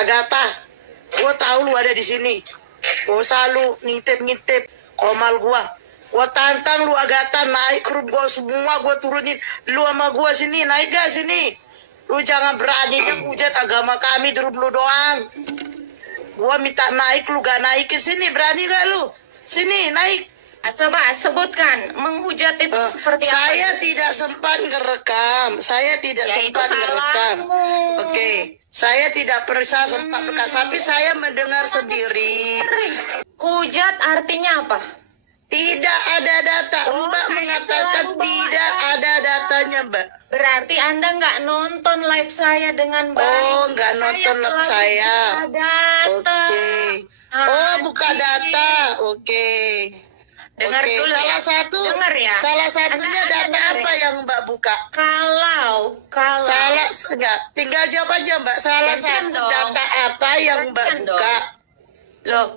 Agatha, gua tahu lu ada di sini. Gua selalu ngintip-ngintip komal gua. Gua tantang lu Agatha naik grup gua semua, gua turunin. Lu sama gua sini, naik gak sini? Lu jangan berani hujat agama kami di grup lu doang. Gua minta naik, lu gak naik ke sini, berani gak lu? Sini, naik. Coba sebutkan menghujat itu seperti apa? Saya tidak sempat ngerekam. Saya tidak Ya, sempat itu ngerekam. salahmu. Oke. Saya tidak pernah sempat rekam, tapi saya mendengar sendiri. Hujat artinya apa? Tidak ada data. Oh, Mbak saya mengatakan selalu bawa tidak data. ada datanya, Mbak. Berarti Anda nggak nonton live saya dengan baik. Oh, nggak nonton live selalu saya. buka data. Oke. Oh, buka data. Oke. Dengar Oke, dulu salah ya. satu. Dengar ya. Salah satunya Anda data dengar apa ya? yang Mbak buka? Kalau Salah enggak? Tinggal jawab aja, Mbak. Salah Gantian satu dong. data apa yang Mbak Gantian dong. buka? Loh,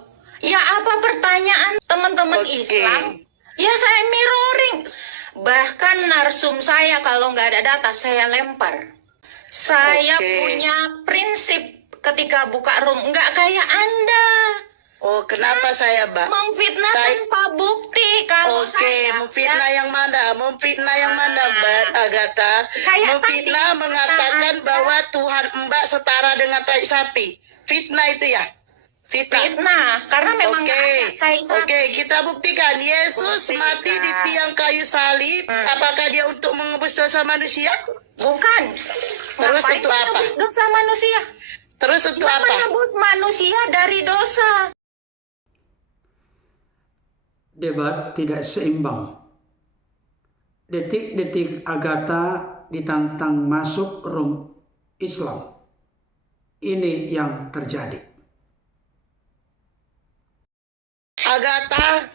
ya apa pertanyaan teman-teman Oke. Islam? Ya saya mirroring. Bahkan narsum saya kalau nggak ada data saya lempar. Saya Oke. punya prinsip ketika buka room, nggak kayak Anda. Oh, kenapa saya, Mbak? Memfitnah Saya- tanpa bukti kalau Oke, saya. memfitnah yang mana? Memfitnah yang mana, Mbak Agatha? Kayak Memfitnah tadi, mengatakan Anda- bahwa Tuhan Mbak setara dengan tai sapi. Fitnah itu ya? Fitnah. Fitnah, karena memang Oke, nggak ada kayak oke, kita buktikan Yesus Buktikan. mati di tiang kayu salib. Apakah dia untuk menebus dosa manusia? Bukan. Terus Ngapain untuk apa? menebus dosa manusia? Terus untuk Dia apa? menebus manusia dari dosa. Debat tidak seimbang. Detik-detik Agatha ditantang masuk room Islam. Ini yang terjadi. Agatha,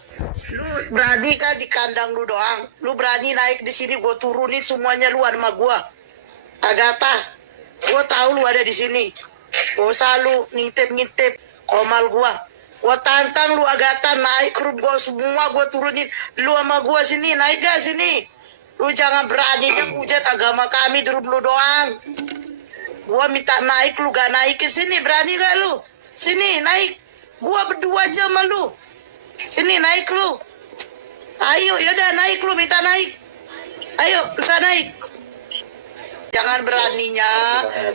lu berani kan di kandang lu doang? Lu berani naik di sini, gue turunin semuanya lu sama gua. Agatha, gue tahu lu ada di sini. Gue selalu ngintip-ngintip komal gua. Gue tantang lu Agatha naik grup gua semua, gue turunin. Lu sama gua sini, naik gak sini? Lu jangan berani hujat agama kami di grup lu doang. Gua minta naik, lu gak naik ke sini, berani gak lu? Sini, naik. Gua berdua aja sama lu. Sini, naik lu. Ayo, yaudah naik lu, minta naik. Ayo, minta naik. Jangan beraninya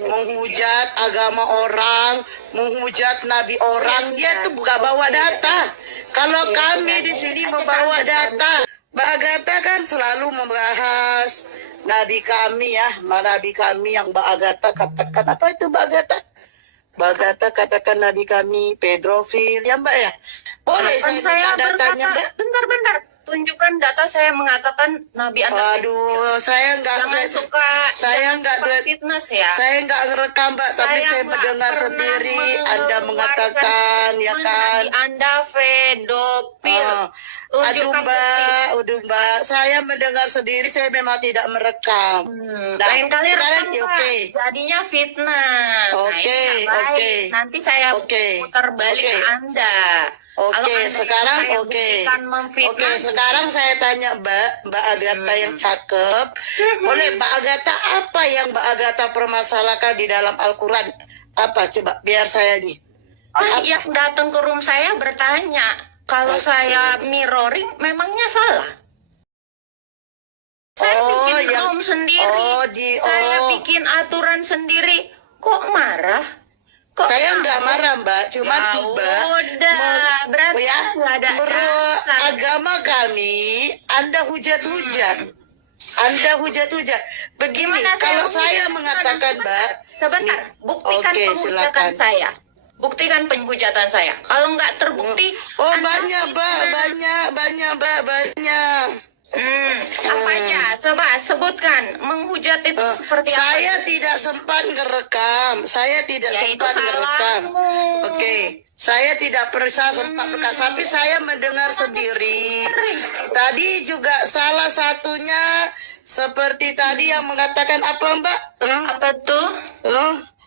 menghujat agama orang, menghujat nabi orang. Dia tuh gak bawa data. Kalau kami di sini membawa data, Mbak Agatha kan selalu membahas nabi kami ya, nabi kami yang Mbak Agatha katakan. Apa itu Mbak Agatha? Mbak Agatha katakan nabi kami pedofil ya Mbak ya. Boleh saya minta datanya Mbak? Bentar. Tunjukkan data saya mengatakan Nabi Anda. Aduh, saya nggak Jangan suka saya nggak fitness ya. saya nggak ngerekam Mbak, tapi saya nggak mendengar pernah sendiri Anda mengeluarkan mengatakan ya kan. Nabi Anda pedofil. Oh. Aduh Tunjukkan Mbak, Mbak, saya mendengar sendiri, saya memang tidak merekam. Nah, Lain kali sekarang rekam, Pak. oke. Jadinya fitnah. Oke, Nah, ini nggak baik. oke. Nanti saya Oke. putar balik Oke. ke Anda. Kalau Oke, Anda sekarang yang saya oke. buktikan memfitnah, Oke, sekarang saya tanya Mbak Agatha yang cakep. Boleh Mbak Agatha, apa yang Mbak Agatha permasalahkan di dalam Al-Quran? Apa coba biar saya nih. yang datang ke room saya bertanya, kalau saya mirroring, memangnya salah? Saya bikin room sendiri, saya bikin aturan sendiri. Kok marah? Kok Saya nggak marah Mbak, cuman Ya Mbak udah, berarti ya, nggak ada menurut dasar. agama kami, Anda hujat-hujat. Anda hujat-hujat. Begini, Gimana kalau saya hujat? mengatakan Mbak, Sebentar, buktikan Oke, penghujatan silakan. saya. Buktikan penghujatan saya. Kalau nggak terbukti, oh Anda banyak Mbak, banyak. apa aja? Coba sebutkan menghujat itu seperti apa? Saya tidak sempat ngerekam. Saya tidak Ya, itu sempat ngerekam. salahmu. Oke. Saya tidak pernah sempat rekam, tapi saya mendengar sendiri. Tadi juga salah satunya seperti tadi yang mengatakan apa Mbak? Apa tuh?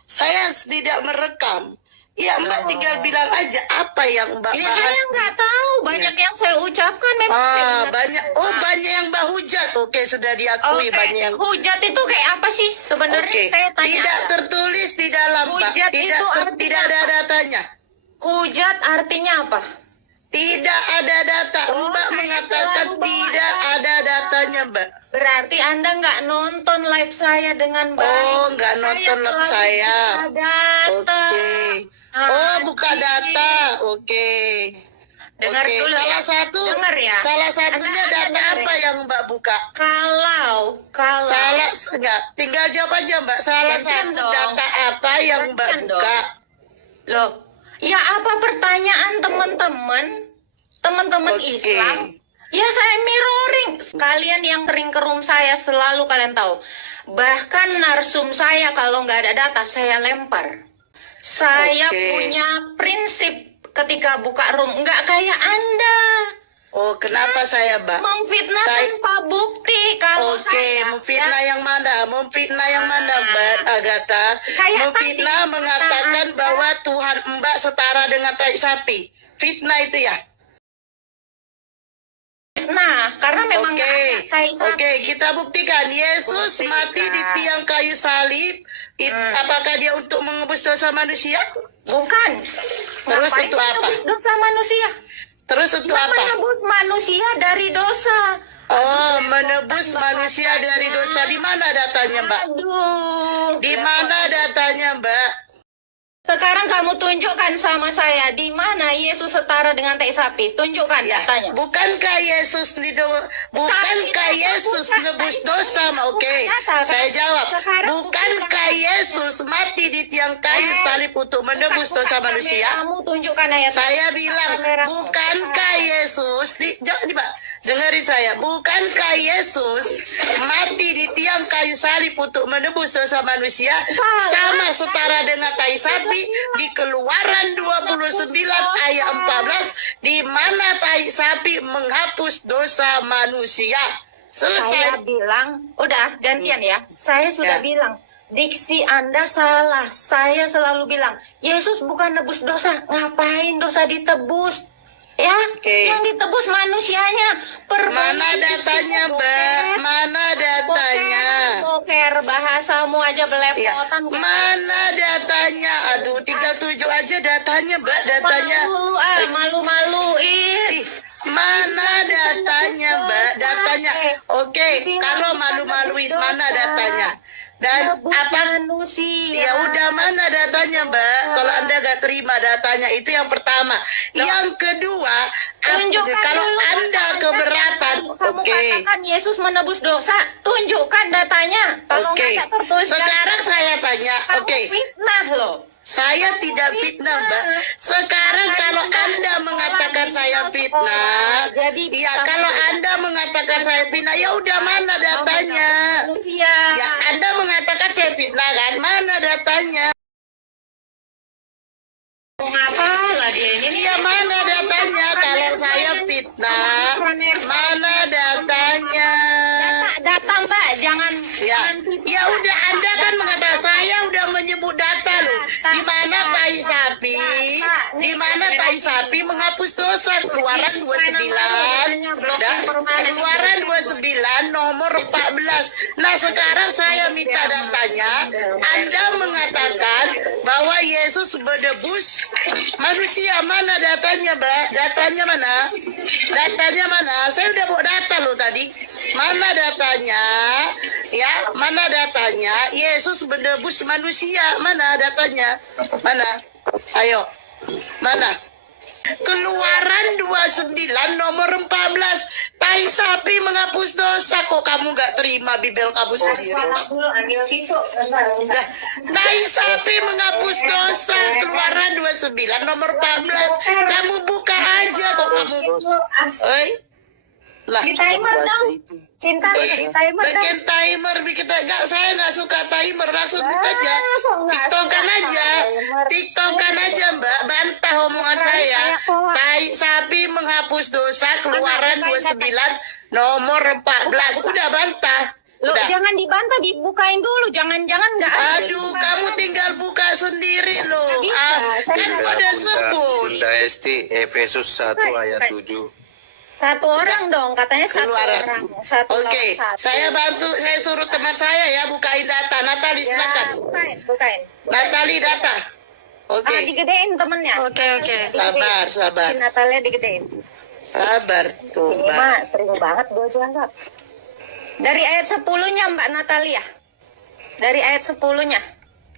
Saya tidak merekam. Ya Mbak tinggal bilang aja apa yang Mbak Ya bahas. saya nggak tahu, banyak yang saya ucapkan memang saya benar. Banyak. Oh banyak yang Mbak hujat. Oke sudah diakui Oke, banyak yang. hujat itu kayak apa sih sebenarnya? Oke. Saya tanya. Tidak tertulis di dalam Mbak. Hujat Tidak, itu artinya tidak ada apa? datanya. Hujat artinya apa? Tidak ada data. Oh, Mbak saya mengatakan selalu bawa tidak data. ada datanya Mbak. Berarti Anda nggak nonton live saya dengan baik. Oh nggak nonton live selalu saya. buka data. Oke. Oh buka data. Oke. Dengar Oke, dulu ya. Dengar ya. Salah satunya Anda data dengar apa ya. yang Mbak buka? Kalau Salah enggak, tinggal jawab aja Mbak. Salah Gantian satu dong. data apa yang Mbak Gantian buka? loh, ya apa pertanyaan teman-teman Oke. Islam? Ya saya mirroring. Kalian yang sering ke room saya selalu kalian tahu. Bahkan narsum saya kalau nggak ada data saya lempar. Saya Oke. punya prinsip ketika buka room, nggak kayak Anda Oh, kenapa saya Mbak? memfitnah Saya- tanpa bukti. Kalau Oke, saya memfitnah yang mana? Memfitnah yang mana Mbak Agatha? Kayak Memfitnah tadi, mengatakan Anda- bahwa Tuhan Mbak setara dengan tai sapi. Fitnah itu ya? nah, karena memang nggak Oke, ada tai sapi. oke, kita buktikan Yesus mati di tiang kayu salib. Apakah dia untuk menebus dosa manusia? Bukan. Terus Ngapain untuk apa? menebus dosa manusia? Terus untuk Dia apa? menebus manusia dari dosa. Oh, menebus manusia dari dosa. Di mana datanya, Mbak? Aduh. Di mana datanya, Mbak? Sekarang kamu tunjukkan sama saya di mana Yesus setara dengan tai sapi. Tunjukkan Ya, datanya. bukankah Yesus bukankah Yesus nebus dosa? Oke, saya jawab. Bukankah Yesus mati di tiang kayu salib untuk menebus dosa manusia? Kamu tunjukkan ayat. Saya bilang, bukankah Yesus Pak, dengerin saya. Bukankah Yesus mati di tiang kayu salib untuk menebus dosa manusia? Sama setara dengan tai sapi di Keluaran 29 ayat 14, di mana tai sapi menghapus dosa manusia. Saya Selesai. bilang, udah gantian ya. Saya sudah Ya. bilang, diksi Anda salah. Saya selalu bilang, Yesus bukan nebus dosa. Ngapain dosa ditebus? Ya, Oke. yang ditebus manusianya. Mana datanya, Mbak? Mana datanya? Boker, bahasamu aja Ya. belepotan. Mana datanya? Aduh, tinggal tunjuk aja datanya, Mbak. Datanya. Malu-maluin. Ih, mana datanya, Mbak? Datanya. Oke, kalau malu-maluin, mana datanya? Dan Nebus apa? manusia. Ya udah, mana datanya, Mbak? Kalau Anda gak terima datanya, itu yang pertama. Yang kedua, Tunjukkan kalau dulu Anda data keberatan, Kamu oke. katakan Yesus menebus dosa. Tunjukkan datanya. Kalau Oke. nggak tertulis. Sekarang saya tanya, kamu oke. fitnah loh. Saya tidak fitnah, Mbak. Sekarang kalau Anda mengatakan saya fitnah, ya kalau Anda mengatakan saya fitnah, ya udah mana datanya? Manusia. Ya Anda mengatakan saya fitnah kan? Mana datanya? Ngapalah dia ini? Ya mana datanya kalau saya fitnah? Mana datanya? Data Mbak, jangan. Ya, ya udah Anda kan mengatakan saya udah menyebut data loh. Di mana tai sapi? Di mana tai sapi menghapus dosa? Keluaran 29. Dan Keluaran 29 nomor 14. Nah, sekarang saya minta datanya. Anda mengatakan bahwa Yesus menebus manusia. Mana datanya, Mbak? Datanya mana? Datanya mana? Saya udah bawa data loh tadi. Mana datanya? Ya, mana datanya? Yesus menebus manusia. Mana datanya? Mana? Ayo. Mana? Keluaran 29 nomor 14. Tai sapi menghapus dosa. Kok kamu gak terima Bibel kamu sendiri? Ambil tisu. Nah, tai sapi menghapus dosa. Keluaran 29 nomor 14. Kamu buka aja kok kamu. Oi. Lah. Di timer dong. Cinta di timer dong. Bikin timer, bikin saya nggak suka timer, langsung aja. TikTokan aja, TikTokan aja Mbak, bantah omongan saya. Tai sapi menghapus dosa, Keluaran 29 nomor 14, udah bantah. Loh, Udah. jangan dibantah, dibukain dulu. Jangan-jangan nggak ada. Aduh, kamu tinggal buka sendiri loh. Nggak bisa. Kan udah sebut. Bunda Esti, Efesus 1 ayat 7. Satu orang dong, katanya satu Keluaran. orang. Satu Oke, lawan satu. saya bantu, saya suruh teman saya ya bukain data. Natali Ya, silakan. bukain. Natali data. Oke. Ah, digedein temennya. Oke. Sabar, sabar. Si Natalia digedein. Sabar tuh, Ini Mbak. mah sering banget gue jawab. Dari ayat 10-nya Mbak Natalia. Dari ayat 10-nya.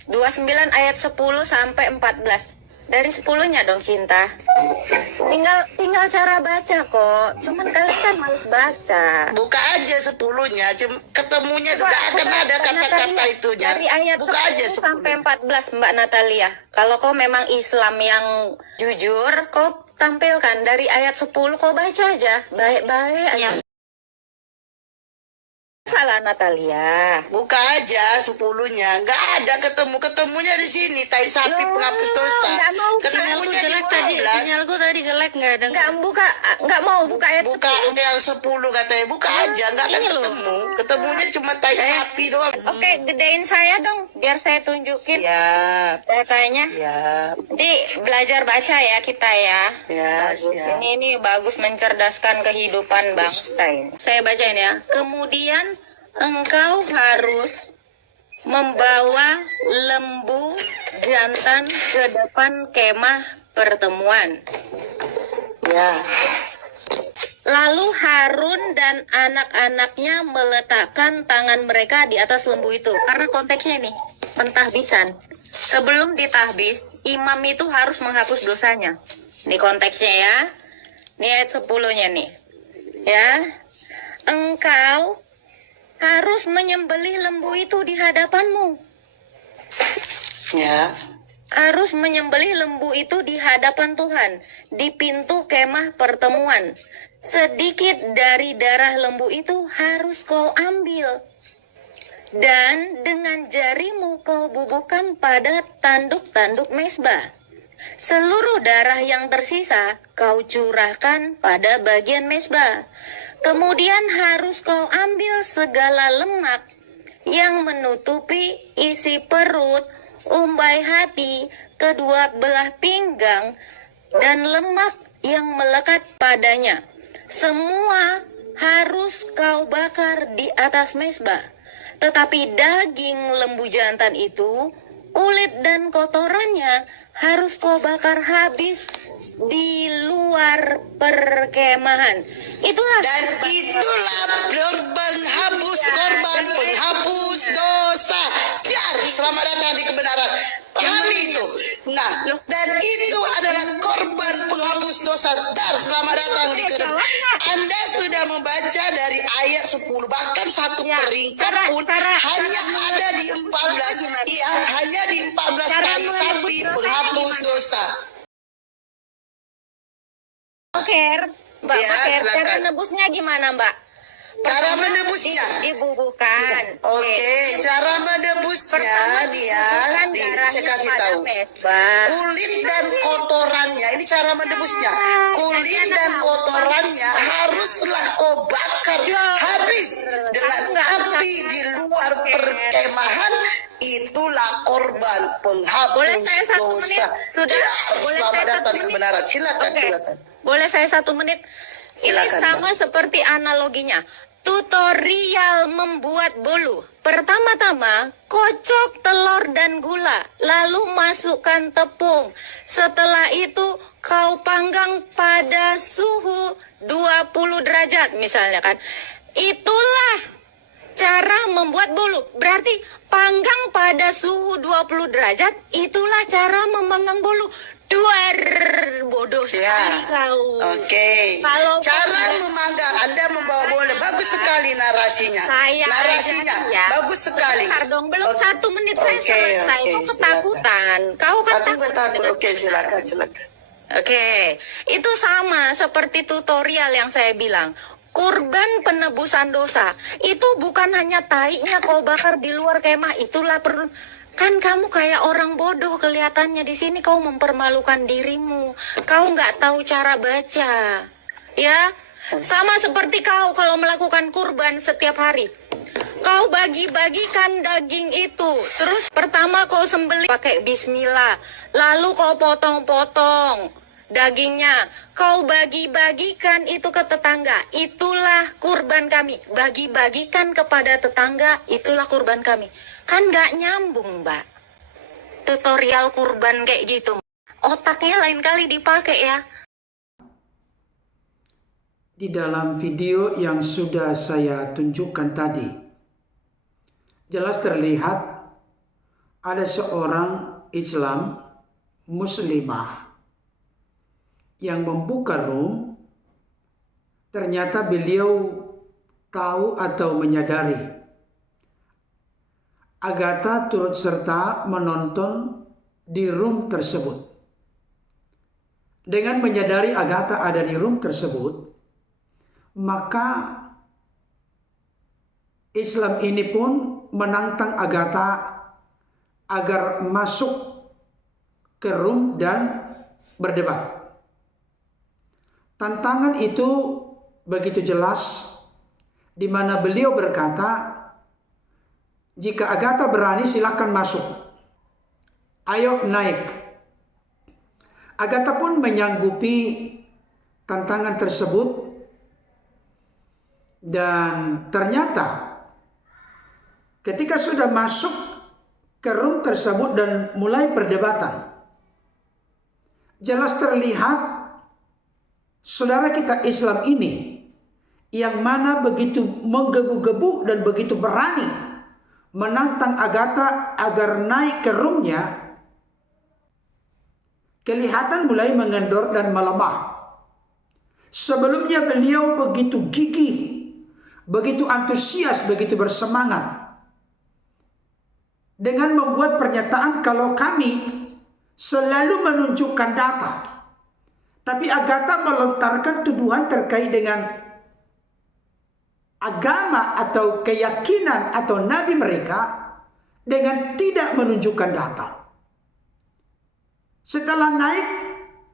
29 ayat 10 sampai 14. Dari 10-nya dong Cinta. Tinggal cara baca kok. Cuman kalian kan males baca. Buka aja 10-nya, ketemunya nggak akan ada kata-kata itunya. Dari ayat Buka 10 aja sampai 14 Mbak Natalia. Kalau kau memang Islam yang jujur, kau tampilkan dari ayat 10 kau baca aja. Baik-baik aja. Kalah Natalia. Buka aja 10-nya. Nggak ada ketemunya di sini. Tai sapi Loh, penghapus dosa. nggak mau. Sinyalku Ketemunya jelek di tadi, 12. sinyalku tadi jelek nggak ada. Nggak mau buka ayat Buka 10. yang 10 katanya. Buka aja. Nggak akan ini loh. ketemu. Ketemunya cuma tai sapi doang. Oke, gedein saya dong, biar saya tunjukin Ya, datanya. ya, Nanti belajar baca ya kita ya. ya, ya. Ini bagus mencerdaskan kehidupan bangsa ini. Saya bacain ya. Kemudian engkau harus membawa lembu jantan ke depan kemah pertemuan. Ya. Lalu Harun dan anak-anaknya meletakkan tangan mereka di atas lembu itu. Karena konteksnya nih, pentahbisan. Sebelum ditahbis, imam itu harus menghapus dosanya. Ini konteksnya ya. Ini ayat 10-nya nih. Ya. Engkau harus menyembelih lembu itu di hadapanmu. Ya. Harus menyembelih lembu itu di hadapan Tuhan, di pintu kemah pertemuan. Sedikit dari darah lembu itu harus kau ambil. Dan dengan jarimu kau bubuhkan pada tanduk-tanduk mezbah. Seluruh darah yang tersisa kau curahkan pada bagian mezbah. Kemudian harus kau ambil segala lemak yang menutupi isi perut, umbai hati, kedua belah pinggang, dan lemak yang melekat padanya. Semua harus kau bakar di atas mezbah. Tetapi daging lembu jantan itu, kulit dan kotorannya harus kau bakar habis di luar perkemahan. Itulah Dan itulah korban penghapus dosa. Biar selamat datang di kebenaran. Pahami itu. Nah, dan itu adalah korban penghapus dosa. Dar selamat datang di kebenaran. Anda sudah membaca dari ayat 10, bahkan satu Ya, peringkat cara- pun cara- hanya ada di 14. Iya, hanya di 14 Cara tai sapi menebus dosa penghapus gimana? dosa. Oke, Mbak Ya, Baker, silakan. cara nebusnya gimana, Mbak? Cara menebusnya. Dibubuhkan. Oke, cara menebusnya dia, saya kasih tahu. Kulit dan kotorannya, ini cara menebusnya. Kulit dan kotorannya haruslah kau bakar habis dengan api di luar perkemahan. Itulah korban Boleh penghapus saya 1 dosa. menit? Sudah. Ya, Boleh selamat saya datang 1 di menit? kebenaran. Silakan, Oke. silakan. Boleh saya 1 menit? Ini Silakan, sama seperti analoginya. Tutorial membuat bolu. Pertama-tama, kocok telur dan gula, lalu masukkan tepung. Setelah itu, kau panggang pada suhu 20 derajat misalnya kan. Itulah cara membuat bolu. Berarti panggang pada suhu 20 derajat, itulah cara memanggang bolu. Duar, bodoh sekali Ya. kau. Oke. Kalau Cara memanggang, Anda membawa bola. Bagus sekali narasinya. Saya Narasinya ajarin ya. bagus sekali. Bentar dong, belum Oke. 1 menit saya Oke, selesai. oke, Kau ketakutan. Kau kan Aku takut. takut. Oke, silakan, silakan. Oke, itu sama seperti tutorial yang saya bilang. Kurban penebusan dosa itu bukan hanya tainya kau bakar di luar kemah. Itulah perlu. Kan kamu kayak orang bodoh kelihatannya di sini. Kau mempermalukan dirimu. Kau nggak tahu cara baca, ya. Sama seperti kau kalau melakukan kurban setiap hari. Kau bagi-bagikan daging itu. Terus pertama kau sembelih pakai bismillah. Lalu kau potong-potong dagingnya. Kau bagi-bagikan itu ke tetangga. Itulah kurban kami. Bagi-bagikan kepada tetangga. Itulah kurban kami. Kan gak nyambung, Mbak. Tutorial kurban kayak gitu. Otaknya lain kali dipakai ya. Di dalam video yang sudah saya tunjukkan tadi, jelas terlihat ada seorang Islam muslimah yang membuka room. Ternyata beliau tahu atau menyadari Agatha turut serta menonton di room tersebut. Dengan menyadari Agatha ada di room tersebut, maka Islam ini pun menantang Agatha agar masuk ke room dan berdebat. Tantangan itu begitu jelas, di mana beliau berkata, jika Agatha berani silakan masuk. Ayo naik. Agatha pun menyanggupi tantangan tersebut. Dan ternyata ketika sudah masuk ke room tersebut dan mulai perdebatan, jelas terlihat saudara kita Islam ini yang mana begitu menggebu-gebu dan begitu berani menantang Agatha agar naik ke roomnya, kelihatan mulai mengendor dan melemah. Sebelumnya beliau begitu gigih, begitu antusias, begitu bersemangat dengan membuat pernyataan kalau kami selalu menunjukkan data. Tapi Agatha melontarkan tuduhan terkait dengan agama atau keyakinan atau nabi mereka dengan tidak menunjukkan data. Setelah naik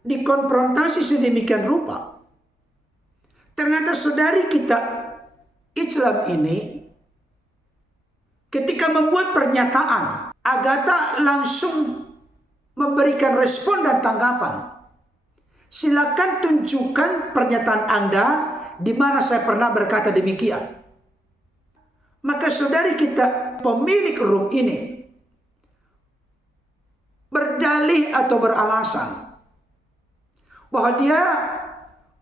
dikonfrontasi sedemikian rupa, ternyata saudari kita Islam ini ketika membuat pernyataan, Agatha langsung memberikan respon dan tanggapan. Silakan tunjukkan pernyataan Anda di mana saya pernah berkata demikian. Maka saudari kita pemilik room ini berdalih atau beralasan bahwa dia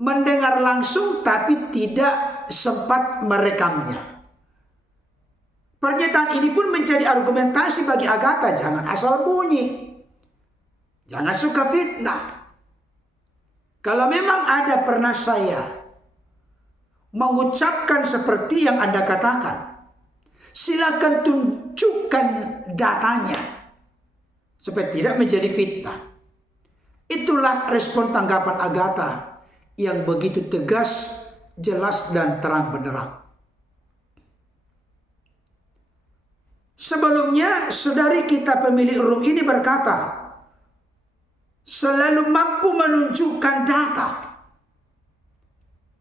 mendengar langsung tapi tidak sempat merekamnya. Pernyataan ini pun menjadi argumentasi bagi Agatha, jangan asal bunyi, jangan suka fitnah. Kalau memang ada pernah saya mengucapkan seperti yang Anda katakan, silakan tunjukkan datanya supaya tidak menjadi fitnah. Itulah respon tanggapan Agatha yang begitu tegas, jelas dan terang benderang. Sebelumnya saudari kita pemilik room ini berkata selalu mampu menunjukkan data.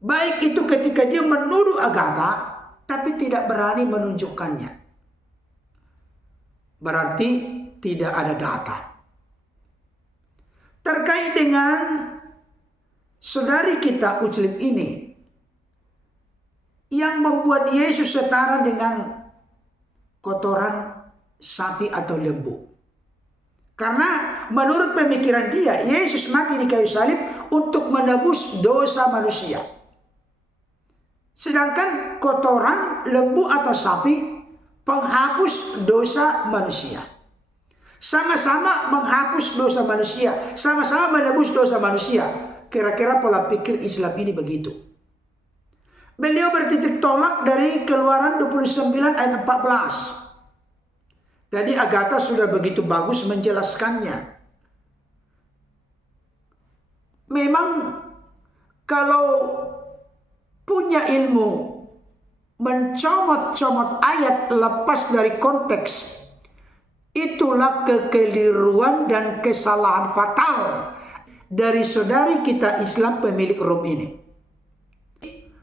Baik itu ketika dia menuduh Agatha tapi tidak berani menunjukkannya. Berarti tidak ada data. Terkait dengan saudari kita Muslim ini yang membuat Yesus setara dengan kotoran sapi atau lembu. Karena menurut pemikiran dia, Yesus mati di kayu salib untuk menebus dosa manusia. Sedangkan kotoran lembu atau sapi penghapus dosa manusia. Sama-sama menghapus dosa manusia, sama-sama menebus dosa manusia. Kira-kira pola pikir Islam ini begitu. Beliau bertitik tolak dari Keluaran 29 ayat 14. Tadi Agatha sudah begitu bagus menjelaskannya. Memang kalau punya ilmu mencomot-comot ayat lepas dari konteks, itulah kekeliruan dan kesalahan fatal dari saudari kita Islam pemilik room ini.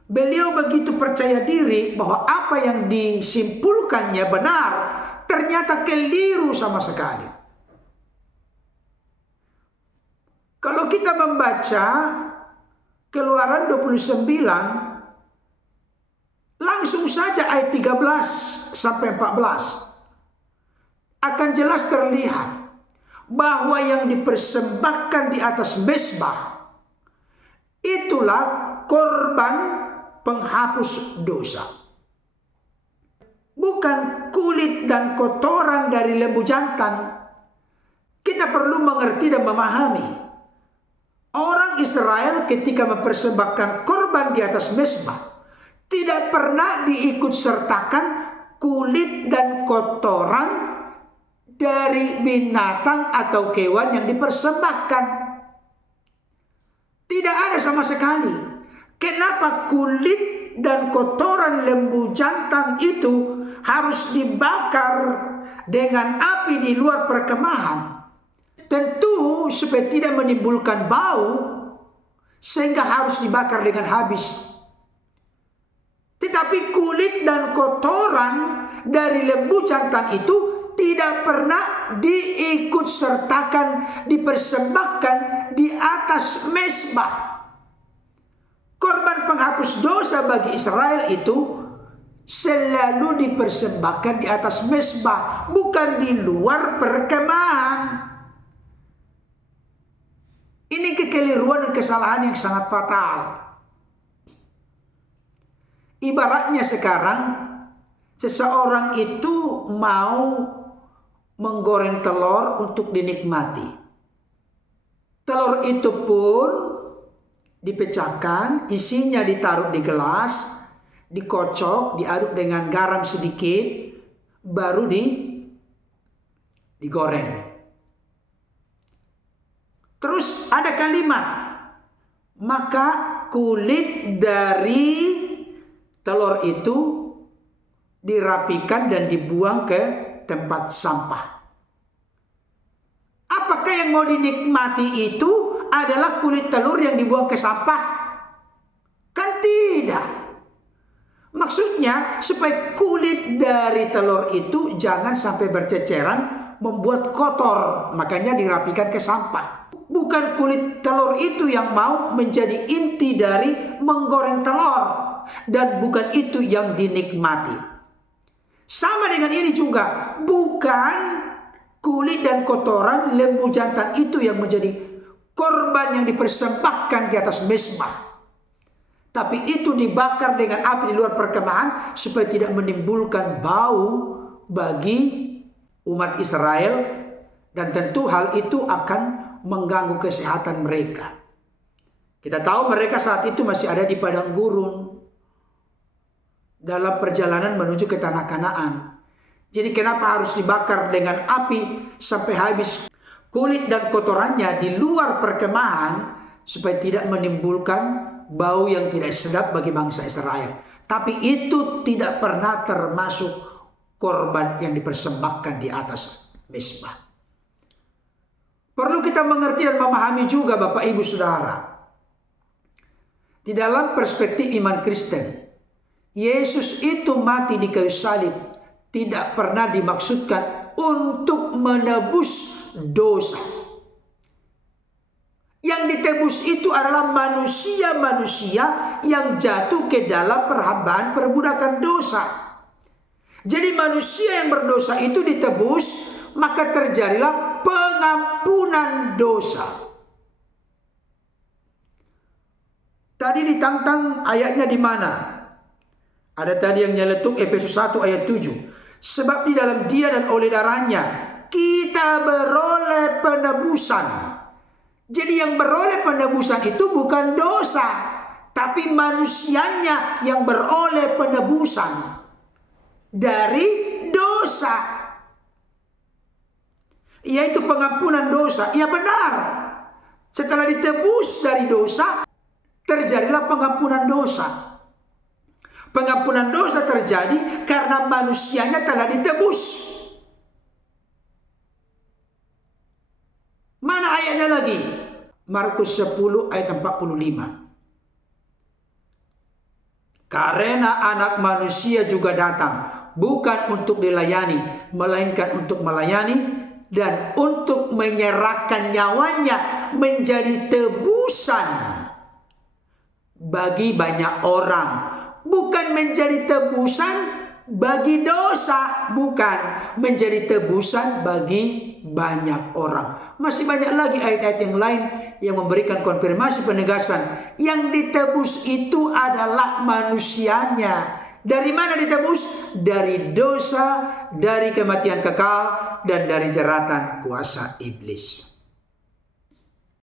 Beliau begitu percaya diri bahwa apa yang disimpulkannya benar, ternyata keliru sama sekali. Kalau kita membaca Keluaran 29, langsung saja ayat 13 sampai 14, akan jelas terlihat bahwa yang dipersembahkan di atas mezbah itulah korban penghapus dosa. Bukan kulit dan kotoran dari lembu jantan. Kita perlu mengerti dan memahami. Orang Israel ketika mempersembahkan korban di atas mezbah, tidak pernah diikut sertakan kulit dan kotoran dari binatang atau kewan yang dipersembahkan. Tidak ada sama sekali. Kenapa kulit dan kotoran lembu jantan itu harus dibakar dengan api di luar perkemahan? Tentu supaya tidak menimbulkan bau, sehingga harus dibakar dengan habis. Tetapi kulit dan kotoran dari lembu jantan itu tidak pernah diikut sertakan, dipersembahkan di atas mezbah. Korban penghapus dosa bagi Israel itu selalu dipersembahkan di atas mezbah, bukan di luar perkemahan. Ini kekeliruan dan kesalahan yang sangat fatal. Ibaratnya sekarang seseorang itu mau menggoreng telur untuk dinikmati. Telur itu pun dipecahkan, isinya ditaruh di gelas, dikocok, diaduk dengan garam sedikit, baru digoreng. Terus ada kalimat, maka kulit dari telur itu dirapikan dan dibuang ke tempat sampah. Apakah yang mau dinikmati itu adalah kulit telur yang dibuang ke sampah? Kan tidak. Maksudnya supaya kulit dari telur itu jangan sampai berceceran, membuat kotor, makanya dirapikan ke sampah. Bukan kulit telur itu yang mau menjadi inti dari menggoreng telur, dan bukan itu yang dinikmati. Sama dengan ini juga, bukan kulit dan kotoran lembu jantan itu yang menjadi korban yang dipersembahkan di atas mezbah. Tapi itu dibakar dengan api di luar perkemahan supaya tidak menimbulkan bau bagi umat Israel, dan tentu hal itu akan mengganggu kesehatan mereka. Kita tahu mereka saat itu masih ada di padang gurun dalam perjalanan menuju ke tanah Kanaan. Jadi kenapa harus dibakar dengan api sampai habis kulit dan kotorannya di luar perkemahan supaya tidak menimbulkan bau yang tidak sedap bagi bangsa Israel. Tapi itu tidak pernah termasuk korban yang dipersembahkan di atas mezbah. Perlu kita mengerti dan memahami juga Bapak Ibu Saudara. Di dalam perspektif iman Kristen, Yesus itu mati di kayu salib tidak pernah dimaksudkan untuk menebus dosa. Yang ditebus itu adalah manusia-manusia yang jatuh ke dalam perhambaan perbudakan dosa. Jadi manusia yang berdosa itu ditebus, maka terjadilah pengampunan dosa. Tadi ditantang ayatnya di mana? Ada tadi yang nyeletuk Efesus 1 ayat 7. Sebab di dalam Dia dan oleh darahnya kita beroleh penebusan. Jadi yang beroleh penebusan itu bukan dosa, tapi manusianya yang beroleh penebusan dari dosa, yaitu pengampunan dosa. Ya benar, setelah ditebus dari dosa, terjadilah pengampunan dosa. Pengampunan dosa terjadi karena manusianya telah ditebus. Mana ayatnya lagi? Markus 10 ayat 45. Karena anak manusia juga datang bukan untuk dilayani, melainkan untuk melayani dan untuk menyerahkan nyawanya menjadi tebusan bagi banyak orang. Bukan menjadi tebusan bagi dosa, bukan menjadi tebusan bagi banyak orang. Masih banyak lagi ayat-ayat yang lain yang memberikan konfirmasi penegasan. Yang ditebus itu adalah manusianya. Dari mana ditebus? Dari dosa, dari kematian kekal, dan dari jeratan kuasa iblis.